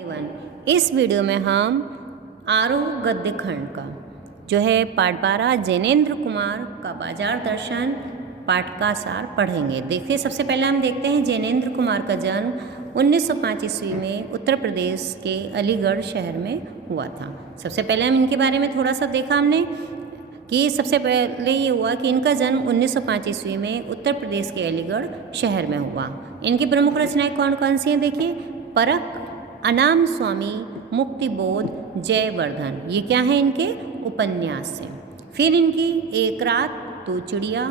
एवं इस वीडियो में हम आरोह गद्य खंड का जो है पाठ 12 जैनेन्द्र कुमार का बाजार दर्शन पाठ का सार पढ़ेंगे। देखिए, सबसे पहले हम देखते हैं जैनेन्द्र कुमार का जन्म 1905 ईस्वी में उत्तर प्रदेश के अलीगढ़ शहर में हुआ था। सबसे पहले हम इनके बारे में थोड़ा सा देखा हमने कि सबसे पहले ये हुआ कि इनका जन्म 1905 ईस्वी में उत्तर प्रदेश के अलीगढ़ शहर में हुआ। इनकी प्रमुख रचनाएं कौन कौन सी हैं? देखिए, परख, अनाम स्वामी, मुक्तिबोध, जयवर्धन, ये क्या है इनके उपन्यास हैं। फिर इनकी एक रात, दो चिड़िया,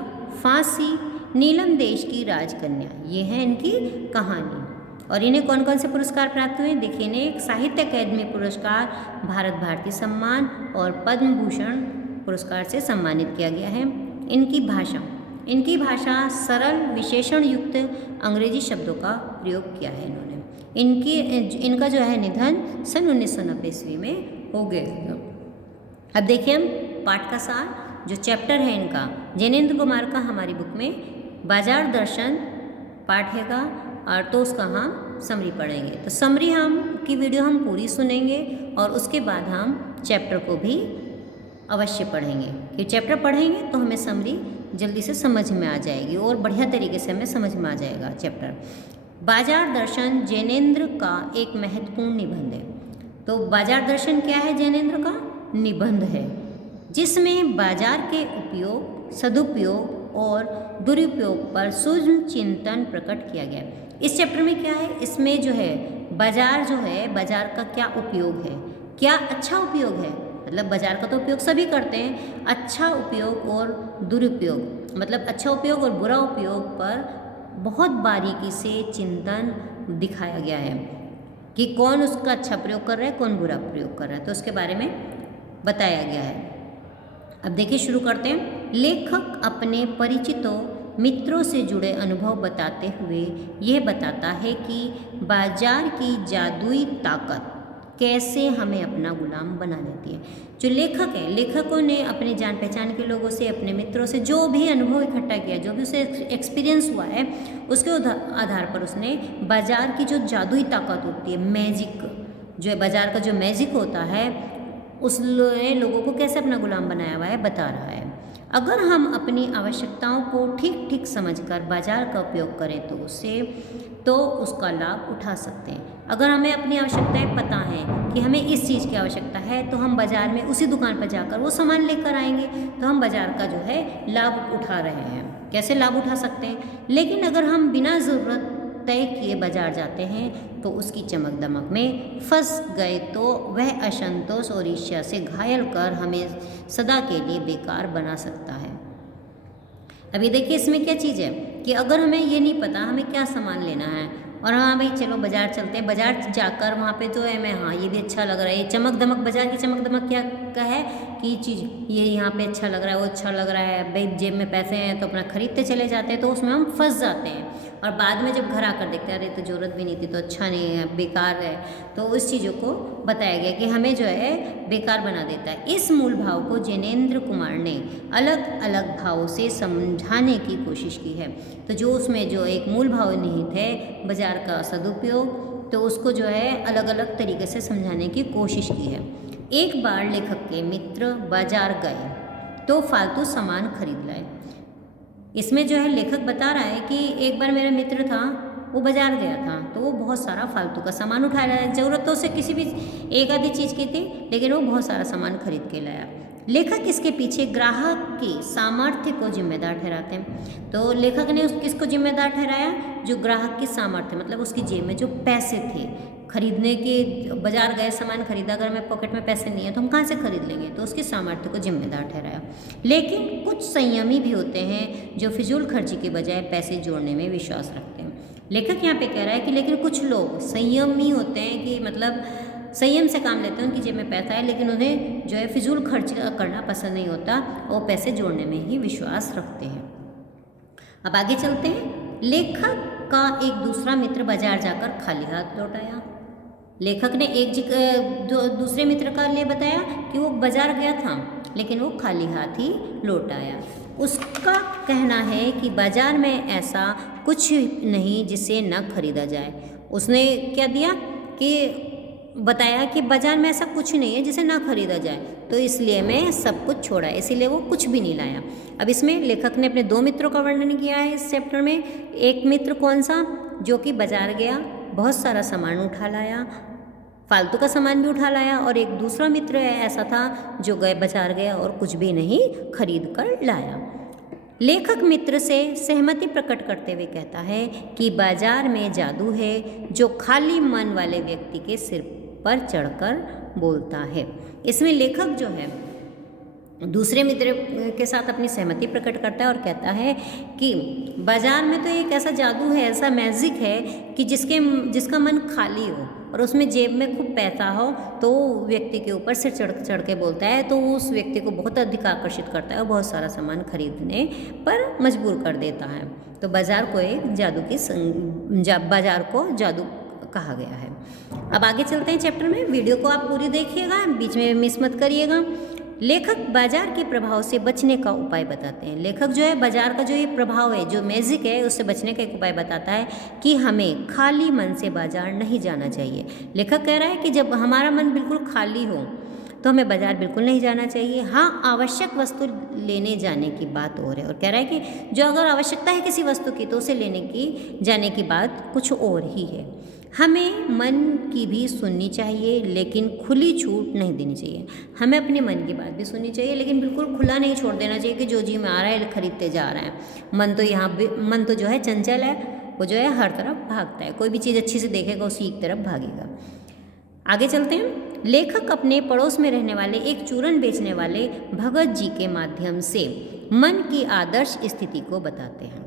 फांसी, नीलम देश की राजकन्या, ये है इनकी कहानी। और इन्हें कौन कौन से पुरस्कार प्राप्त हुए? देखिए, इन्हें साहित्य अकादमी पुरस्कार, भारत भारती सम्मान और पद्म भूषण पुरस्कार से सम्मानित किया गया है। इनकी भाषा सरल विशेषण युक्त अंग्रेजी शब्दों का प्रयोग किया है इन्होंने। इनका जो है निधन सन 1990 ईस्वी में हो गया। अब देखिए हम पाठ का सार, जो चैप्टर है इनका जैनेन्द्र कुमार का हमारी बुक में बाजार दर्शन पाठ हैगा, और तो उसका हम समरी पढ़ेंगे। तो समरी की वीडियो हम पूरी सुनेंगे और उसके बाद हम चैप्टर को भी अवश्य पढ़ेंगे। कि चैप्टर पढ़ेंगे तो हमें समरी जल्दी से समझ में आ जाएगी और बढ़िया तरीके से हमें समझ में आ जाएगा चैप्टर। बाजार दर्शन जैनेन्द्र का एक महत्वपूर्ण निबंध है। तो बाजार दर्शन क्या है? जैनेन्द्र का निबंध है, जिसमें बाजार के उपयोग, सदुपयोग और दुरुपयोग पर सूक्ष्म चिंतन प्रकट किया गया है। इस चैप्टर में क्या है? इसमें जो है बाजार का क्या उपयोग है, क्या अच्छा उपयोग है। मतलब बाजार का तो उपयोग सभी करते हैं, अच्छा उपयोग और दुरुपयोग, मतलब अच्छा उपयोग और बुरा उपयोग पर बहुत बारीकी से चिंतन दिखाया गया है कि कौन उसका अच्छा प्रयोग कर रहा है, कौन बुरा प्रयोग कर रहा है, तो उसके बारे में बताया गया है। अब देखिए, शुरू करते हैं। लेखक अपने परिचितों मित्रों से जुड़े अनुभव बताते हुए यह बताता है कि बाजार की जादुई ताकत कैसे हमें अपना गुलाम बना देती है। जो लेखक है, लेखकों ने अपने जान पहचान के लोगों से, अपने मित्रों से जो भी अनुभव इकट्ठा किया, जो भी उसे एक्सपीरियंस हुआ है, उसके आधार पर उसने बाजार की जो जादुई ताकत होती है, मैजिक जो है, बाजार का जो मैजिक होता है, उस लोगों को कैसे अपना गुलाम बनाया हुआ है बता रहा है। अगर हम अपनी आवश्यकताओं को ठीक ठीक समझकर बाजार का उपयोग करें तो उसका लाभ उठा सकते हैं। अगर हमें अपनी आवश्यकताएं पता हैं कि हमें इस चीज़ की आवश्यकता है, तो हम बाज़ार में उसी दुकान पर जाकर वो सामान लेकर आएंगे, तो हम बाज़ार का जो है लाभ उठा रहे हैं। कैसे लाभ उठा सकते हैं? लेकिन अगर हम बिना ज़रूरत तय किए बाज़ार जाते हैं तो उसकी चमक दमक में फंस गए तो वह असंतोष और ईर्ष्या से घायल कर हमें सदा के लिए बेकार बना सकता है। अभी देखिए, इसमें क्या चीज़ है कि अगर हमें ये नहीं पता हमें क्या सामान लेना है, और हाँ भाई चलो बाज़ार चलते हैं, बाज़ार जाकर वहाँ पे जो है मैं ये भी अच्छा लग रहा है, ये चमक दमक, बाज़ार की चमक दमक क्या का है कि चीज़ ये यहाँ पे अच्छा लग रहा है, वो अच्छा लग रहा है, भाई जेब में पैसे हैं तो अपना खरीदते चले जाते हैं, तो उसमें हम फंस जाते हैं। और बाद में जब घर आकर देखते हैं, अरे तो ज़रूरत भी नहीं थी, तो अच्छा नहीं है, बेकार है, तो उस चीज़ों को बताया गया कि हमें जो है बेकार बना देता है। इस मूल भाव को जैनेन्द्र कुमार ने अलग अलग भावों से समझाने की कोशिश की है। तो जो उसमें जो एक मूल भाव निहित है बाजार का सदुपयोग, तो उसको जो है अलग अलग तरीके से समझाने की कोशिश की है। एक बार लेखक के मित्र बाजार गए तो फालतू सामान खरीद लाए। इसमें जो है लेखक बता रहा है कि एक बार मेरा मित्र था, वो बाजार गया था, तो वो बहुत सारा फालतू का सामान उठा लाया। ज़रूरत तो उसे किसी भी एक आधी चीज़ की थी, लेकिन वो बहुत सारा सामान खरीद के लाया। लेखक इसके पीछे ग्राहक के सामर्थ्य को जिम्मेदार ठहराते हैं। तो लेखक ने किसको जिम्मेदार ठहराया? जो ग्राहक की सामर्थ्य, मतलब उसकी जेब में जो पैसे थे खरीदने के, बाजार गए सामान खरीदा, अगर हमें पॉकेट में पैसे नहीं है तो हम कहाँ से खरीद लेंगे, तो उसकी सामर्थ्य को जिम्मेदार ठहराया। लेकिन कुछ संयमी भी होते हैं जो फिजूल खर्ची के बजाय पैसे जोड़ने में विश्वास रखते हैं। लेखक यहाँ पे कह रहा है कि लेकिन कुछ लोग संयमी होते हैं कि मतलब संयम से काम लेते हैं, उनकी जेब में पैसा है लेकिन उन्हें जो है फिजूल खर्च करना पसंद नहीं होता, वो पैसे जोड़ने में ही विश्वास रखते हैं। अब आगे चलते हैं। लेखक का एक दूसरा मित्र बाजार जाकर खाली हाथ लौट आया। लेखक ने दूसरे मित्र का लिए बताया कि वो बाजार गया था, लेकिन वो खाली हाथ ही लौट आया। उसका कहना है कि बाजार में ऐसा कुछ नहीं जिसे न खरीदा जाए। उसने क्या दिया कि बताया कि बाजार में ऐसा कुछ नहीं है जिसे ना खरीदा जाए, तो इसलिए मैं सब कुछ छोड़ा, इसीलिए वो कुछ भी नहीं लाया। अब इसमें लेखक ने अपने दो मित्रों का वर्णन किया है इस चैप्टर में। एक मित्र कौन सा, जो कि बाजार गया, बहुत सारा सामान उठा लाया, फालतू का सामान भी उठा लाया, और एक दूसरा मित्र ऐसा था जो बाजार गया और कुछ भी नहीं खरीद कर लाया। लेखक मित्र से सहमति प्रकट करते हुए कहता है कि बाजार में जादू है जो खाली मन वाले व्यक्ति के सिर पर चढ़कर बोलता है। इसमें लेखक जो है दूसरे मित्र के साथ अपनी सहमति प्रकट करता है और कहता है कि बाजार में तो एक ऐसा जादू है, ऐसा मैजिक है कि जिसका मन खाली हो और उसमें जेब में खूब पैसा हो, तो व्यक्ति के ऊपर सिर चढ़ चढ़ के बोलता है, तो उस व्यक्ति को बहुत अधिक आकर्षित करता है और बहुत सारा सामान खरीदने पर मजबूर कर देता है। तो बाजार को एक बाजार को जादू कहा गया है। अब आगे चलते हैं चैप्टर में। वीडियो को आप पूरी देखिएगा, बीच में मिस मत करिएगा। लेखक बाजार के प्रभाव से बचने का उपाय बताते हैं। लेखक जो है बाजार का जो ये प्रभाव है, जो मैजिक है, उससे बचने का एक उपाय बताता है कि हमें खाली मन से बाजार नहीं जाना चाहिए। लेखक कह रहा है कि जब हमारा मन बिल्कुल खाली हो तो हमें बाजार बिल्कुल नहीं जाना चाहिए। हाँ, आवश्यक वस्तु लेने जाने की बात और है, और कह रहा है कि जो अगर आवश्यकता है किसी वस्तु की तो उसे जाने की बात कुछ और ही है। हमें मन की भी सुननी चाहिए, लेकिन खुली छूट नहीं देनी चाहिए। हमें अपने मन की बात भी सुननी चाहिए, लेकिन बिल्कुल खुला नहीं छोड़ देना चाहिए कि जो जी में आ रहा है खरीदते जा रहा है। मन तो जो है चंचल है, वो जो है हर तरफ भागता है, कोई भी चीज़ अच्छी से देखेगा उसी की तरफ भागेगा। आगे चलते हैं। लेखक अपने पड़ोस में रहने वाले एक चूरन बेचने वाले भगत जी के माध्यम से मन की आदर्श स्थिति को बताते हैं।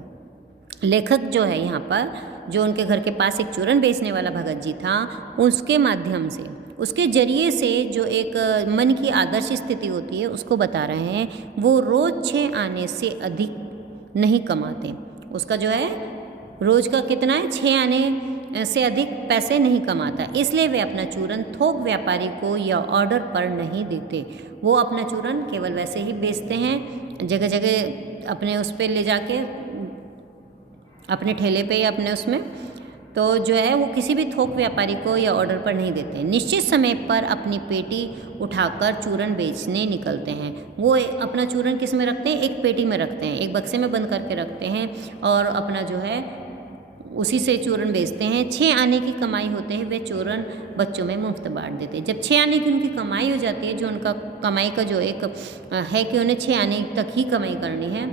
लेखक जो है यहाँ पर, जो उनके घर के पास एक चूरन बेचने वाला भगत जी था, उसके माध्यम से, उसके जरिए से जो एक मन की आदर्श स्थिति होती है उसको बता रहे हैं। वो रोज़ 6 आने से अधिक नहीं कमाते। उसका जो है रोज़ का कितना है, 6 आने से अधिक पैसे नहीं कमाता, इसलिए वे अपना चूरन थोक व्यापारी को या ऑर्डर पर नहीं देते। वो अपना चूरन केवल वैसे ही बेचते हैं, जगह जगह अपने उस पर ले जाके, अपने ठेले पे या अपने उसमें, तो जो है वो किसी भी थोक व्यापारी को या ऑर्डर पर नहीं देते। निश्चित समय पर अपनी पेटी उठाकर चूरन बेचने निकलते हैं। वो अपना चूरन किस में रखते हैं, एक पेटी में रखते हैं, एक बक्से में बंद करके रखते हैं, और अपना जो है उसी से चूरन बेचते हैं। 6 आने की कमाई होते हैं वे चूरन बच्चों में मुफ्त बांट देते हैं। जब 6 आने की उनकी कमाई हो जाती है, जो उनका कमाई का जो एक है कि उन्हें 6 आने तक ही कमाई करनी है,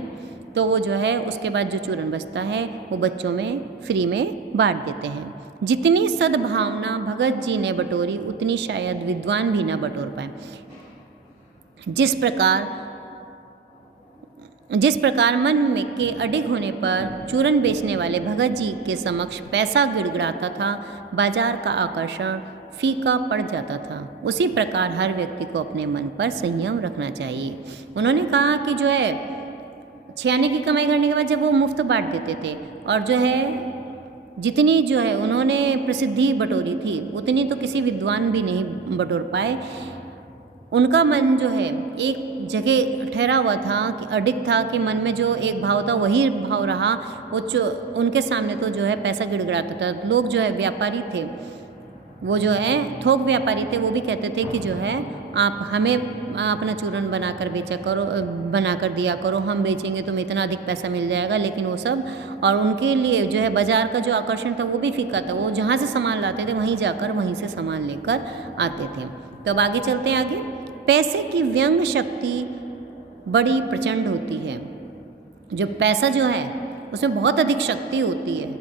तो वो जो है उसके बाद जो चूरन बचता है वो बच्चों में फ्री में बांट देते हैं। जितनी सद्भावना भगत जी ने बटोरी उतनी शायद विद्वान भी ना बटोर पाए। जिस प्रकार मन में के अडिग होने पर चूरन बेचने वाले भगत जी के समक्ष पैसा गिड़गिड़ाता था, बाजार का आकर्षण फीका पड़ जाता था, उसी प्रकार हर व्यक्ति को अपने मन पर संयम रखना चाहिए। उन्होंने कहा कि जो है 6 आने की कमाई करने के बाद जब वो मुफ्त बांट देते थे, और जो है जितनी जो है उन्होंने प्रसिद्धि बटोरी थी उतनी तो किसी विद्वान भी नहीं बटोर पाए। उनका मन जो है एक जगह ठहरा हुआ था, कि अडिग था, कि मन में जो एक भाव था वही भाव रहा। वो उनके सामने तो जो है पैसा गिड़गिड़ाता था। लोग जो है व्यापारी थे, वो जो है थोक व्यापारी थे, वो भी कहते थे कि जो है आप हमें अपना चूरन बनाकर दिया करो, हम बेचेंगे तो इतना अधिक पैसा मिल जाएगा। लेकिन वो सब, और उनके लिए जो है बाजार का जो आकर्षण था वो भी फीका था। वो जहाँ से सामान लाते थे वहीं जाकर वहीं से सामान लेकर आते थे। तो अब आगे चलते हैं। आगे, पैसे की व्यंग शक्ति बड़ी प्रचंड होती है। जो पैसा जो है उसमें बहुत अधिक शक्ति होती है।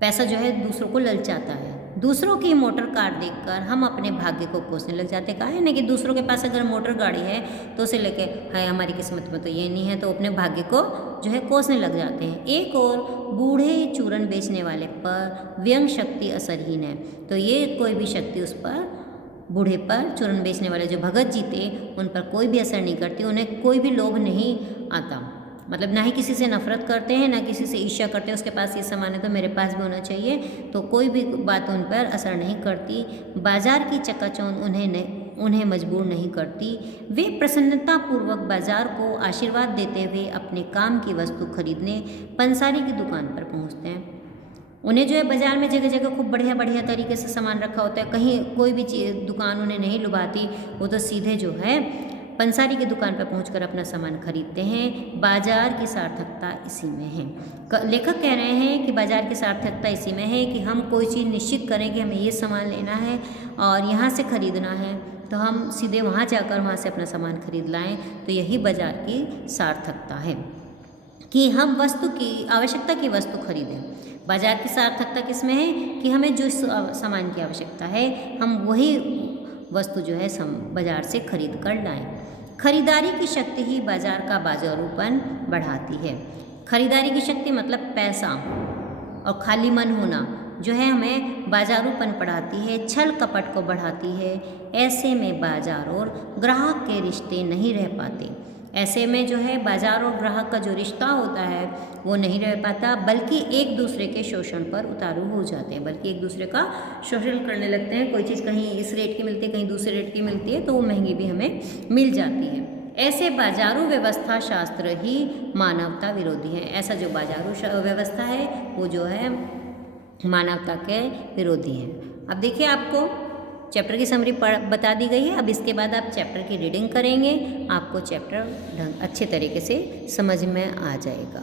पैसा जो है दूसरों को ललचाता है। दूसरों की मोटर कार देखकर हम अपने भाग्य को कोसने लग जाते हैं। कहा है ना कि दूसरों के पास अगर मोटर गाड़ी है तो उसे लेके हाय हमारी किस्मत में तो ये नहीं है, तो अपने भाग्य को जो है कोसने लग जाते हैं। एक और बूढ़े चूरन बेचने वाले पर व्यंग शक्ति असरहीन है। तो ये कोई भी शक्ति उस पर, बूढ़े पर, चूरन बेचने वाले जो भगत जी थे उन पर कोई भी असर नहीं करती। उन्हें कोई भी लोभ नहीं आता, मतलब ना ही किसी से नफरत करते हैं, ना किसी से ईर्ष्या करते हैं। उसके पास ये सामान है तो मेरे पास भी होना चाहिए, तो कोई भी बात उन पर असर नहीं करती। बाजार की चकाचौंध उन्हें मजबूर नहीं करती। वे प्रसन्नतापूर्वक बाजार को आशीर्वाद देते हुए अपने काम की वस्तु खरीदने पंसारी की दुकान पर पहुंचते हैं। उन्हें जो है बाज़ार में जगह जगह खूब बढ़िया बढ़िया तरीके से सामान रखा होता है, कहीं कोई भी चीज़ दुकान उन्हें नहीं लुभाती, वो तो सीधे जो है पंसारी की दुकान पर पहुंचकर अपना सामान खरीदते हैं। बाजार की सार्थकता इसी में है। लेखक कह रहे हैं कि बाजार की सार्थकता इसी में है कि हम कोई चीज़ निश्चित करें कि हमें ये सामान लेना है और यहाँ से ख़रीदना है, तो हम सीधे वहाँ जाकर वहाँ से अपना सामान खरीद लाएं, तो यही बाजार की सार्थकता है कि हम वस्तु की आवश्यकता की वस्तु खरीदें। बाजार की सार्थकता किस में है कि हमें जो सामान की आवश्यकता है हम वही वस्तु जो है बाजार से खरीद कर लाएं। खरीदारी की शक्ति ही बाजार का बाजारूपन बढ़ाती है। खरीदारी की शक्ति मतलब पैसा और खाली मन होना जो है हमें बाजारूपन बढ़ाती है, छल कपट को बढ़ाती है। ऐसे में बाजार और ग्राहक के रिश्ते नहीं रह पाते। ऐसे में जो है बाजार और ग्राहक का जो रिश्ता होता है वो नहीं रह पाता, बल्कि एक दूसरे के शोषण पर उतारू हो जाते हैं, बल्कि एक दूसरे का शोषण करने लगते हैं। कोई चीज़ कहीं इस रेट की मिलती है, कहीं दूसरे रेट की मिलती है, तो वो महंगी भी हमें मिल जाती है। ऐसे बाजारू व्यवस्था शास्त्र ही मानवता विरोधी है। ऐसा जो बाजारू व्यवस्था है वो जो है मानवता के विरोधी है। अब देखिए आपको चैप्टर की समरी बता दी गई है। अब इसके बाद आप चैप्टर की रीडिंग करेंगे, आपको चैप्टर अच्छे तरीके से समझ में आ जाएगा।